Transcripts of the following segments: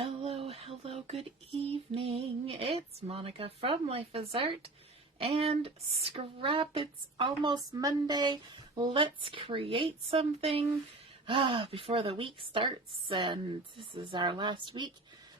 Hello, hello, good evening. It's Monica from Life is Art and Scrap. It's almost Monday. Let's create something before the week starts. And this is our last week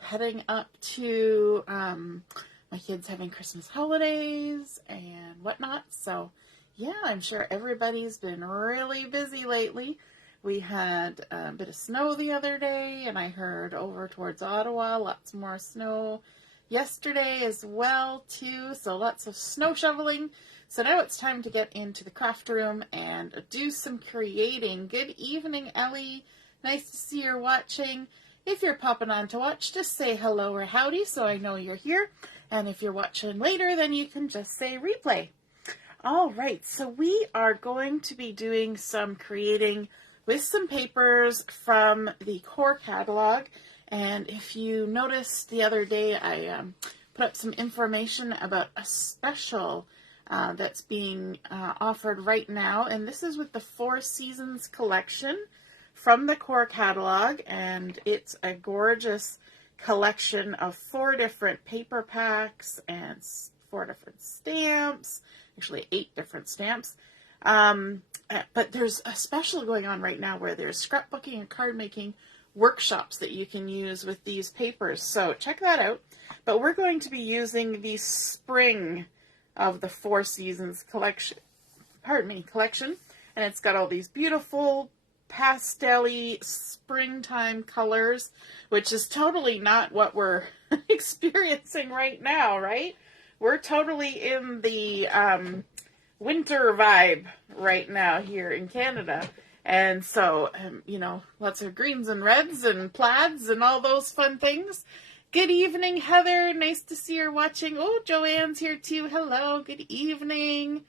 heading up to my kids having Christmas holidays and whatnot. So yeah, I'm sure everybody's been really busy lately. We had a bit of snow the other day, and I heard over towards Ottawa, lots more snow yesterday as well, too. So lots of snow shoveling. So now it's time to get into the craft room and do some creating. Good evening, Ellie. Nice to see you're watching. If you're popping on to watch, just say hello or howdy so I know you're here. And if you're watching later, then you can just say replay. All right, so we are going to be doing some creating with some papers from the core catalog. And if you noticed the other day, I put up some information about a special that's being offered right now. And this is with the 4 Seasons collection from the core catalog. And it's a gorgeous collection of 4 different paper packs and 4 different stamps, actually 8 different stamps. But there's a special going on right now where there's scrapbooking and card making workshops that you can use with these papers. So check that out. But we're going to be using the spring of the 4 Seasons collection, collection. And it's got all these beautiful pastel-y springtime colors, which is totally not what we're experiencing right now, right? We're totally in the winter vibe right now here in Canada. And so, lots of greens and reds and plaids and all those fun things. Good evening, Heather. Nice to see you're watching. Oh, Joanne's here too. Hello. Good evening.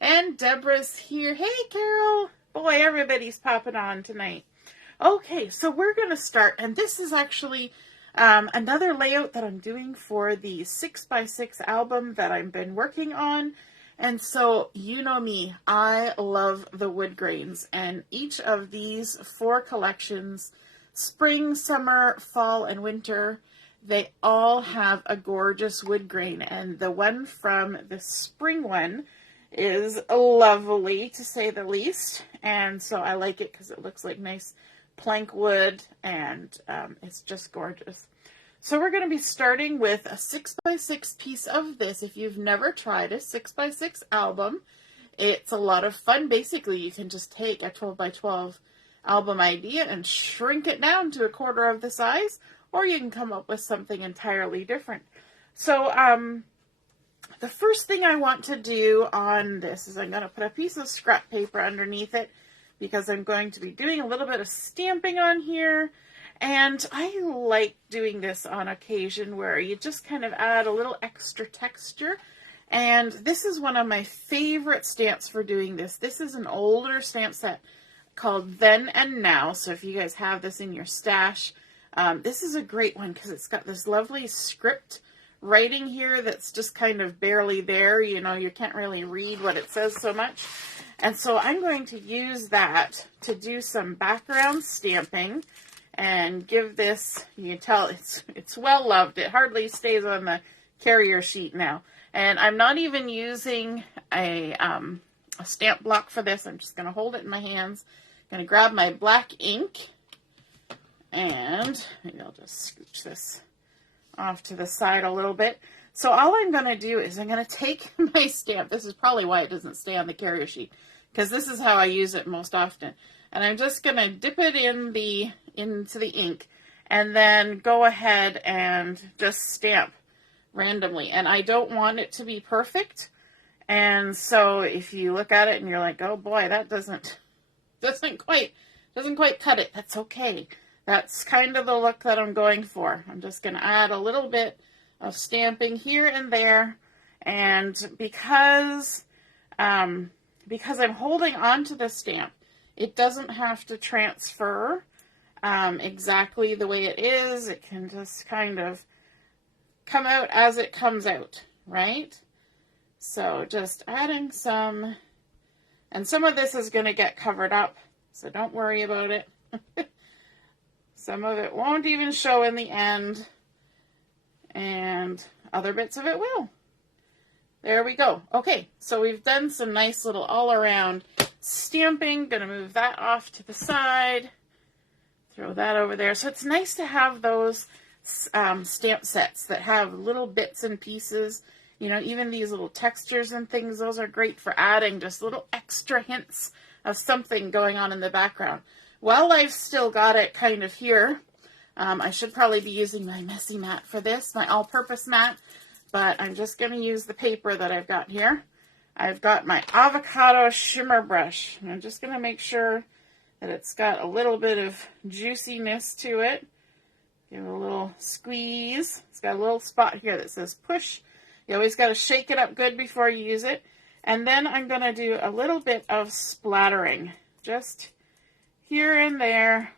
And Deborah's here. Hey, Carol. Boy, everybody's popping on tonight. Okay, so we're going to start. And this is actually another layout that I'm doing for the 6x6 album that I've been working on. And so, you know me, I love the wood grains, and each of these 4 collections, spring, summer, fall, and winter, they all have a gorgeous wood grain, and the one from the spring one is lovely, to say the least, and so I like it because it looks like nice plank wood, and it's just gorgeous. So we're going to be starting with a 6x6 piece of this. If you've never tried a 6x6 album, it's a lot of fun. Basically, you can just take a 12x12 album idea and shrink it down to a quarter of the size, or you can come up with something entirely different. So the first thing I want to do on this is I'm going to put a piece of scrap paper underneath it because I'm going to be doing a little bit of stamping on here. And I like doing this on occasion where you just kind of add a little extra texture. And this is one of my favorite stamps for doing this. This is an older stamp set called Then and Now. So if you guys have this in your stash, this is a great one because it's got this lovely script writing here that's just kind of barely there. You know, you can't really read what it says so much. And so I'm going to use that to do some background stamping. And give this, you can tell it's well loved. It hardly stays on the carrier sheet now. And I'm not even using a stamp block for this. I'm just going to hold it in my hands. I'm going to grab my black ink. And maybe I'll just scooch this off to the side a little bit. So all I'm going to do is I'm going to take my stamp. This is probably why it doesn't stay on the carrier sheet, because this is how I use it most often. And I'm just going to dip it into the ink and then go ahead and just stamp randomly. And I don't want it to be perfect. And so if you look at it and you're like, oh boy, that doesn't quite cut it. That's okay. That's kind of the look that I'm going for. I'm just going to add a little bit of stamping here and there. And because I'm holding on to the stamp, it doesn't have to transfer exactly the way it is. It can just kind of come out as it comes out, right? So just adding some, and some of this is going to get covered up, so don't worry about it. Some of it won't even show in the end, and other bits of it will. There we go. Okay, so we've done some nice little all-around stamping. Gonna move that off to the side. Throw that over there. So it's nice to have those stamp sets that have little bits and pieces. You know, even these little textures and things, those are great for adding just little extra hints of something going on in the background. While I've still got it kind of here, I should probably be using my messy mat for this, my all-purpose mat, but I'm just going to use the paper that I've got here. I've got my Avocado shimmer brush. And I'm just going to make sure that it's got a little bit of juiciness to it. Give it a little squeeze. It's got a little spot here that says push. You always got to shake it up good before you use it. And then I'm going to do a little bit of splattering. Just here and there.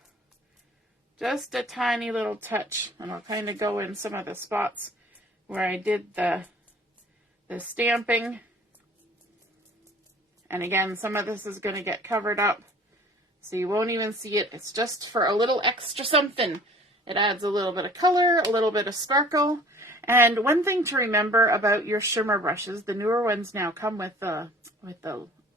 Just a tiny little touch. And I'll kind of go in some of the spots where I did the stamping. And again, some of this is going to get covered up, so you won't even see it. It's just for a little extra something. It adds a little bit of color, a little bit of sparkle. And one thing to remember about your shimmer brushes, the newer ones now come with the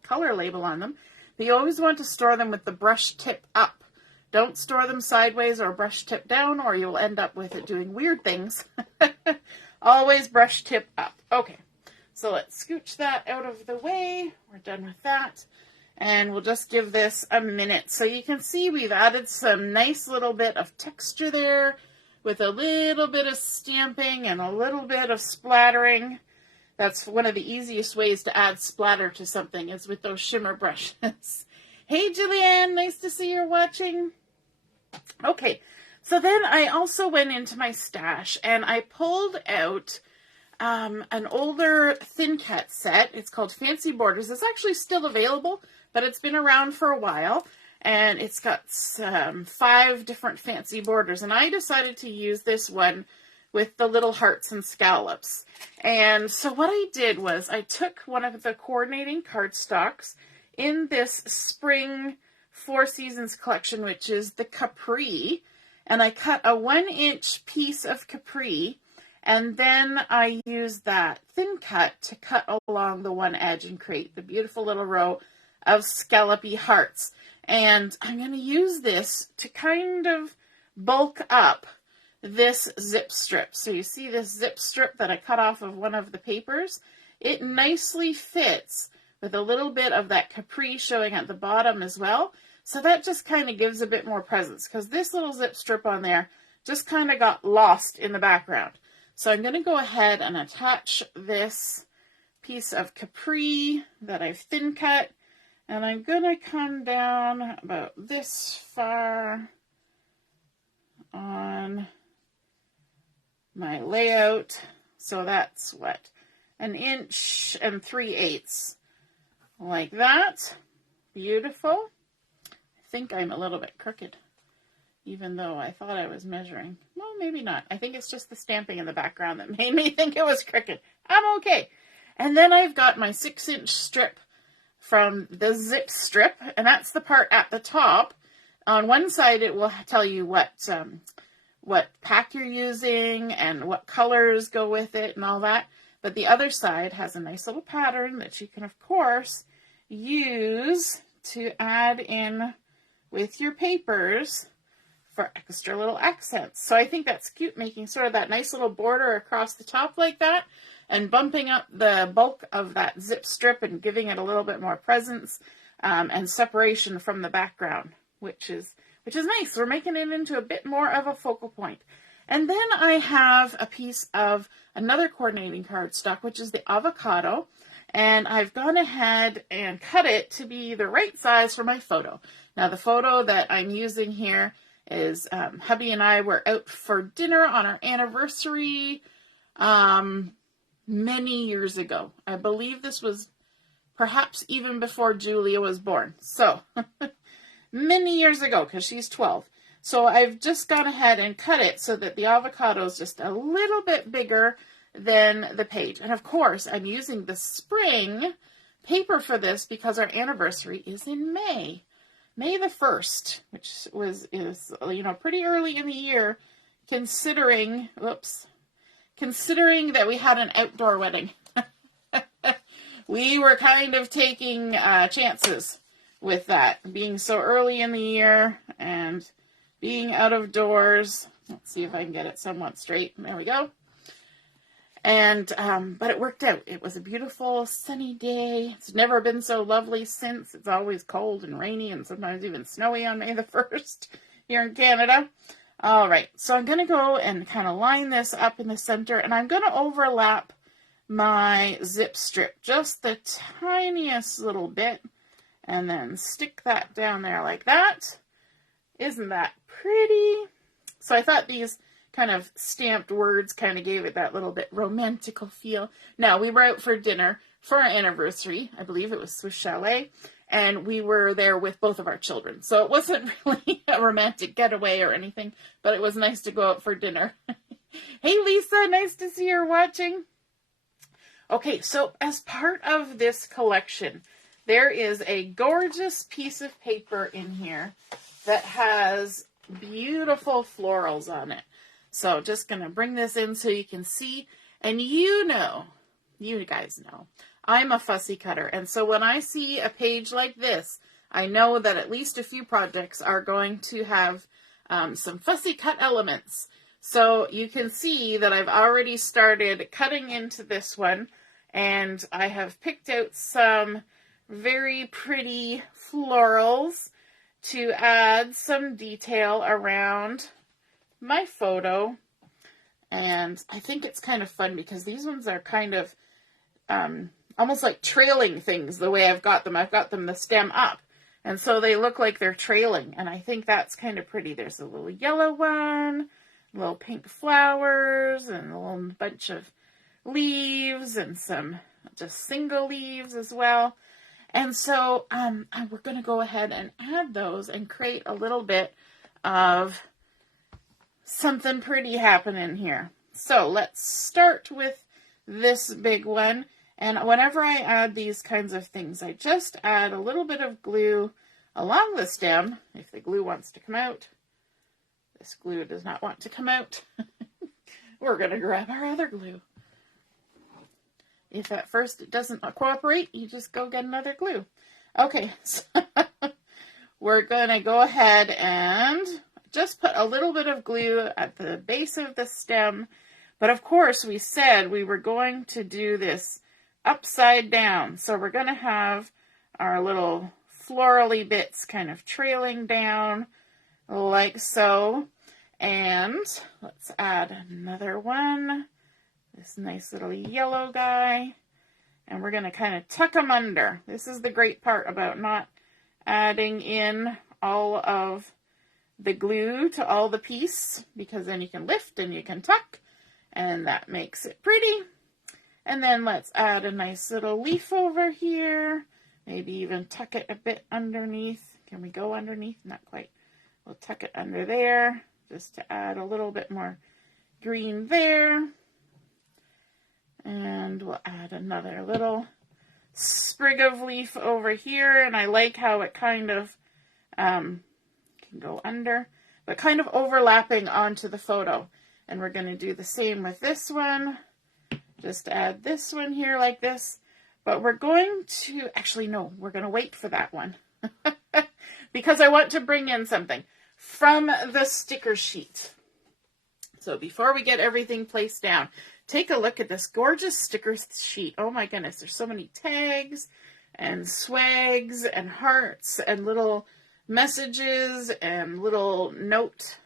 color label on them, but you always want to store them with the brush tip up. Don't store them sideways or brush tip down, or you'll end up with it doing weird things. Always brush tip up. Okay, so let's scooch that out of the way. We're done with that. And we'll just give this a minute. So you can see we've added some nice little bit of texture there with a little bit of stamping and a little bit of splattering. That's one of the easiest ways to add splatter to something is with those shimmer brushes. Hey, Julianne, nice to see you're watching. Okay, so then I also went into my stash and I pulled out an older thin cut set. It's called Fancy Borders. It's actually still available, but it's been around for a while. And it's got 5 different fancy borders. And I decided to use this one with the little hearts and scallops. And so what I did was I took one of the coordinating cardstocks in this spring 4 Seasons collection, which is the Capri. And I cut a 1-inch piece of Capri. And then I used that thin cut to cut along the one edge and create the beautiful little row of scallopy hearts. And I'm going to use this to kind of bulk up this zip strip. So you see this zip strip that I cut off of one of the papers? It nicely fits with a little bit of that capri showing at the bottom as well. So that just kind of gives a bit more presence because this little zip strip on there just kind of got lost in the background. So I'm going to go ahead and attach this piece of capri that I've thin cut. And I'm going to come down about this far on my layout. So that's what? 1 inch and 3/8. Like that. Beautiful. I think I'm a little bit crooked, even though I thought I was measuring. Well, maybe not. I think it's just the stamping in the background that made me think it was crooked. I'm okay. And then I've got my 6-inch strip from the zip strip, and that's the part at the top. On one side, it will tell you what pack you're using and what colors go with it and all that. But the other side has a nice little pattern that you can, of course, use to add in with your papers for extra little accents. So I think that's cute, making sort of that nice little border across the top like that, and bumping up the bulk of that zip strip and giving it a little bit more presence and separation from the background, which is nice. We're making it into a bit more of a focal point. And then I have a piece of another coordinating cardstock, which is the Avocado, and I've gone ahead and cut it to be the right size for my photo. Now the photo that I'm using here is hubby and I were out for dinner on our anniversary many years ago. I believe this was perhaps even before Julia was born. So, many years ago, because she's 12. So I've just gone ahead and cut it so that the avocado is just a little bit bigger than the page. And of course, I'm using the spring paper for this because our anniversary is in May. May the 1st, which is pretty early in the year, considering that we had an outdoor wedding. We were kind of taking chances with that, being so early in the year and being out of doors. Let's see if I can get it somewhat straight. There we go. And, but it worked out. It was a beautiful sunny day. It's never been so lovely since. It's always cold and rainy and sometimes even snowy on May the 1st here in Canada. All right, so I'm going to go and kind of line this up in the center, and I'm going to overlap my zip strip just the tiniest little bit, and then stick that down there like that. Isn't that pretty? So I thought these kind of stamped words kind of gave it that little bit romantical feel. Now, we were out for dinner for our anniversary. I believe it was Swiss Chalet, and we were there with both of our children. So it wasn't really a romantic getaway or anything, but it was nice to go out for dinner. Hey, Lisa, nice to see you're watching. Okay, so as part of this collection, there is a gorgeous piece of paper in here that has beautiful florals on it. So just going to bring this in so you can see. And you guys know, I'm a fussy cutter. And so when I see a page like this, I know that at least a few projects are going to have some fussy cut elements. So you can see that I've already started cutting into this one. And I have picked out some very pretty florals to add some detail around my photo. And I think it's kind of fun because these ones are kind of almost like trailing things the way I've got them. I've got them the stem up, and so they look like they're trailing, and I think that's kind of pretty. There's a little yellow one, little pink flowers, and a little bunch of leaves, and some just single leaves as well. And so we're going to go ahead and add those and create a little bit of something pretty happening here. So let's start with this big one. And whenever I add these kinds of things, I just add a little bit of glue along the stem. If the glue wants to come out, this glue does not want to come out. We're going to grab our other glue. If at first it doesn't cooperate, you just go get another glue. Okay, so we're going to go ahead and just put a little bit of glue at the base of the stem. But of course, we said we were going to do this upside down. So we're going to have our little florally bits kind of trailing down like so. And let's add another one. This nice little yellow guy. And we're going to kind of tuck them under. This is the great part about not adding in all of the glue to all the piece, because then you can lift and you can tuck, and that makes it pretty. And then let's add a nice little leaf over here. Maybe even tuck it a bit underneath. Can we go underneath? Not quite. We'll tuck it under there just to add a little bit more green there. And we'll add another little sprig of leaf over here. And I like how it kind of can go under, but kind of overlapping onto the photo. And we're going to do the same with this one. Just add this one here like this. But we're going to, actually no, we're going to wait for that one. Because I want to bring in something from the sticker sheet. So before we get everything placed down, take a look at this gorgeous sticker sheet. Oh my goodness, there's so many tags and swags and hearts and little messages and little note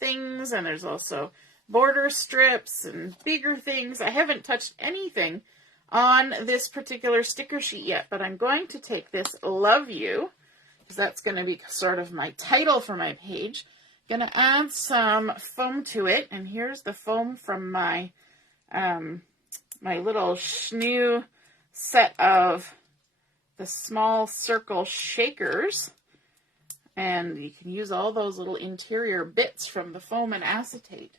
things. And there's also border strips and bigger things. I haven't touched anything on this particular sticker sheet yet, but I'm going to take this Love You, because that's going to be sort of my title for my page. Going to add some foam to it, and here's the foam from my my little Schnee set of the small circle shakers, and you can use all those little interior bits from the foam and acetate.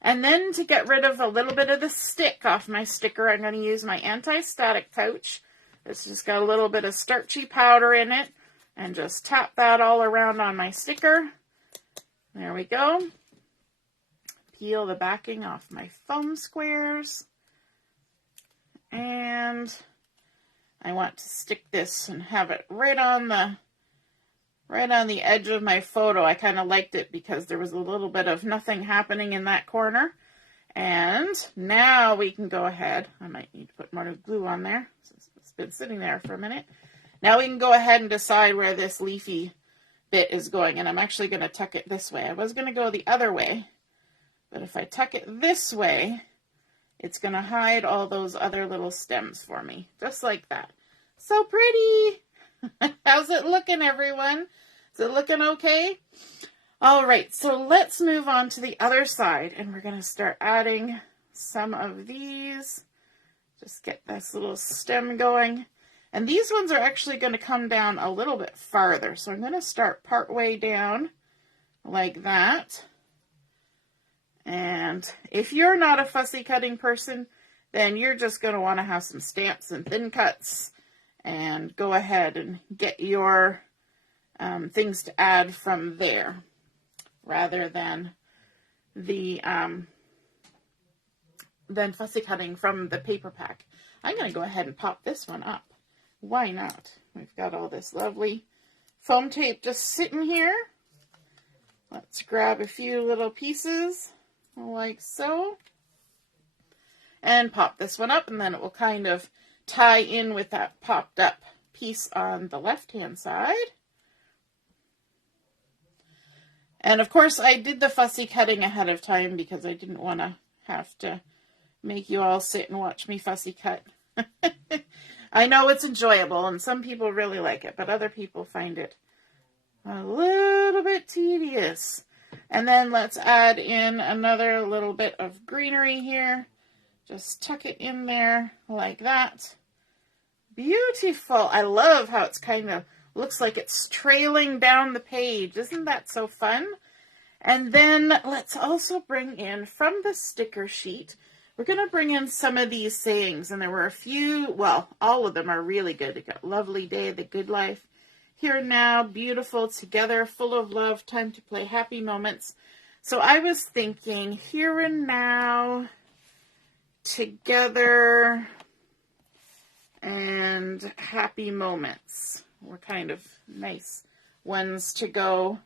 And then to get rid of a little bit of the stick off my sticker, I'm going to use my anti-static pouch. It's just got a little bit of starchy powder in it. and just tap that all around on my sticker. There we go. Peel the backing off my foam squares. And I want to stick this and have it right on the edge of my photo. I kind of liked it because there was a little bit of nothing happening in that corner. And now we can go ahead. I might need to put more glue on there. It's been sitting there for a minute. Now we can go ahead and decide where this leafy bit is going. And I'm actually going to tuck it this way. I was going to go the other way. But if I tuck it this way, it's going to hide all those other little stems for me. Just like that. So pretty! How's it looking, everyone? Is it looking okay? All right, so let's move on to the other side, and we're going to start adding some of these. Just get this little stem going. And these ones are actually going to come down a little bit farther. So I'm going to start part way down like that. And if you're not a fussy cutting person, then you're just going to want to have some stamps and thin cuts and go ahead and get your things to add from there rather than than fussy cutting from the paper pack. I'm going to go ahead and pop this one up. Why not? We've got all this lovely foam tape just sitting here. Let's grab a few little pieces like so and pop this one up, and then it will kind of tie in with that popped up piece on the left hand side. And of course I did the fussy cutting ahead of time because I didn't want to have to make you all sit and watch me fussy cut. I know it's enjoyable and some people really like it, but other people find it a little bit tedious. And then let's add in another little bit of greenery here. Just tuck it in there like that. Beautiful. I love how it's kind of looks like it's trailing down the page. Isn't that so fun? And then let's also bring in from the sticker sheet, we're going to bring in some of these sayings. And there were a few, well, all of them are really good. They got lovely day, the good life, here and now, beautiful, together, full of love, time to play, happy moments. So I was thinking here and now, together, and happy moments were kind of nice ones to go.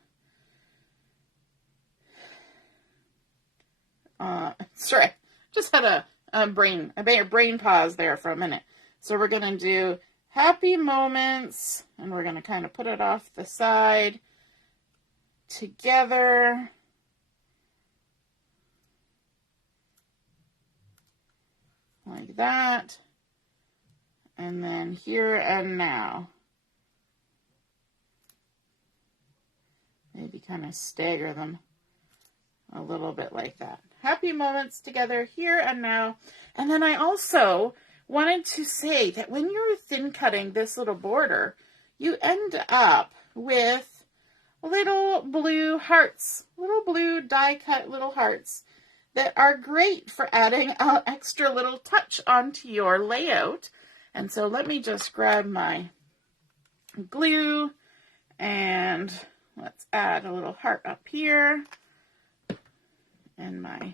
Sorry, just had a brain pause there for a minute. So we're going to do happy moments, and we're going to kind of put it off the side, together, like that, and then here and now. Maybe kind of stagger them a little bit like that. Happy moments together, here and now. And then I also wanted to say that when you're thin cutting this little border, you end up with little blue hearts, little blue die cut little hearts that are great for adding an extra little touch onto your layout. And so let me just grab my glue and let's add a little heart up here. And my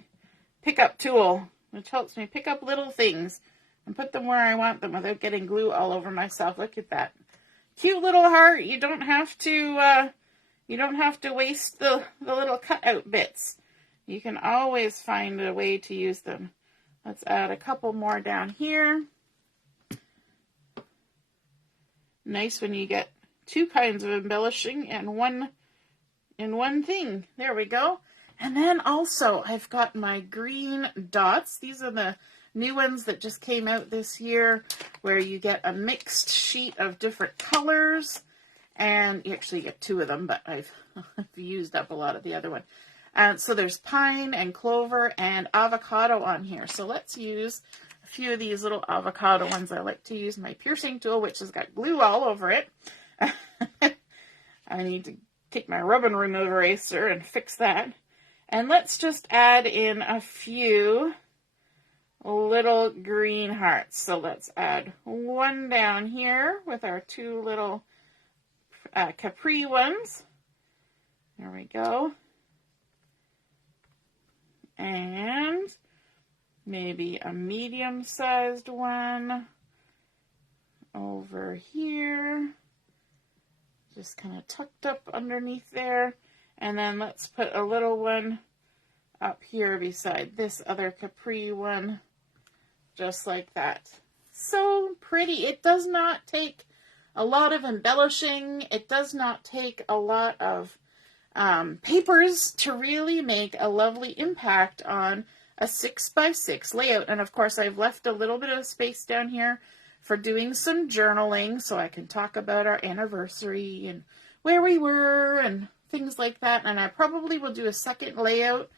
pickup tool, which helps me pick up little things and put them where I want them without getting glue all over myself. Look at that cute little heart. You don't have to waste the little cutout bits. You can always find a way to use them. Let's add a couple more down here. Nice when you get two kinds of embellishing in one thing. There we go. And then also I've got my green dots. These are the new ones that just came out this year, where you get a mixed sheet of different colors, and you actually get two of them, but I've used up a lot of the other one. So there's pine and clover and avocado on here. So let's use a few of these little avocado ones. I like to use my piercing tool, which has got glue all over it. I need to take my rubbing remover eraser and fix that. And let's just add in a few little green hearts. So let's add one down here with our two little capri ones. There we go. And maybe a medium-sized one over here. Just kind of tucked up underneath there. And then let's put a little one up here beside this other capri one. Just like that. So pretty. It does not take a lot of embellishing. It does not take a lot of papers to really make a lovely impact on a 6x6 layout. And of course, I've left a little bit of space down here for doing some journaling so I can talk about our anniversary and where we were and things like that. And I probably will do a second layout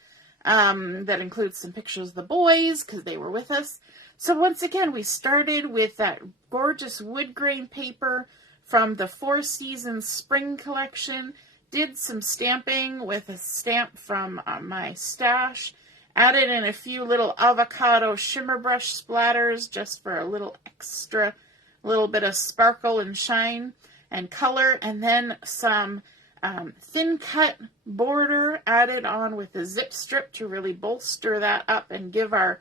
that includes some pictures of the boys because they were with us. So once again, we started with that gorgeous wood grain paper from the 4 Seasons Spring Collection. Did some stamping with a stamp from my stash. Added in a few little Avocado shimmer brush splatters just for a little extra, little bit of sparkle and shine and color. And then some thin cut border added on with a zip strip to really bolster that up and give our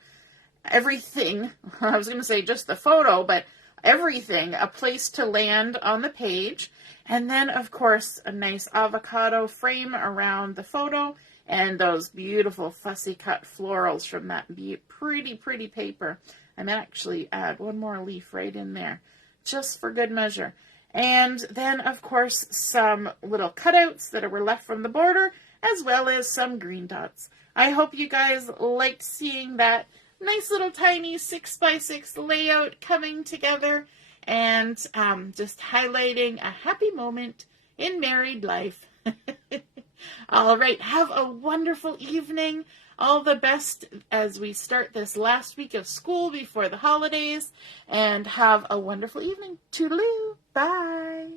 everything, I was going to say just the photo, but everything, a place to land on the page. And then, of course, a nice avocado frame around the photo and those beautiful fussy cut florals from that pretty, pretty paper. I might actually add one more leaf right in there, just for good measure. And then, of course, some little cutouts that were left from the border, as well as some green dots. I hope you guys liked seeing that nice little tiny 6x6 layout coming together and just highlighting a happy moment in married life. All right, have a wonderful evening. All the best as we start this last week of school before the holidays, and have a wonderful evening. Toodaloo. Bye.